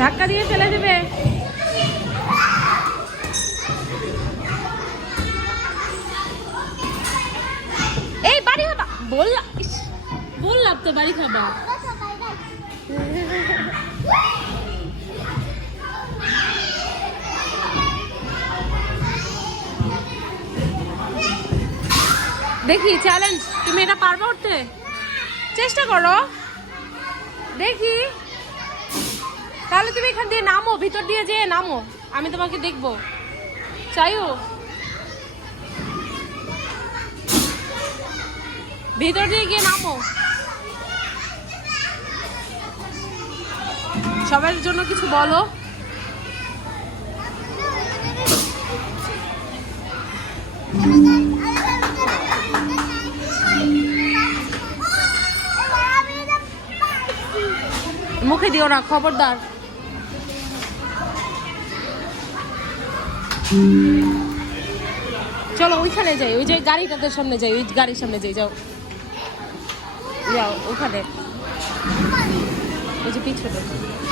ধাক্কা দিয়ে ফেলে দেবে। এই বাড়ি খাবা বললাম তো বাড়ি খাবা। দেখি চ্যালেঞ্জ, তুমি এটা পারবে উঠতে? চেষ্টা করো দেখি। তাহলে তুমি এখান দিয়ে নামো, ভিতর দিয়ে যেয়ে নামো, আমি তোমাকে দেখবো। চাইও ভিতর দিয়ে গিয়ে নামো। সবার জন্য কিছু বলো। মুখে দিও না, খবরদার। চলো ওইখানে যাই, ওই যে গাড়িটাতে সামনে যাই, ওই গাড়ির সামনে যাই। যাও যাও ওখানে, ওই যে পিছনে।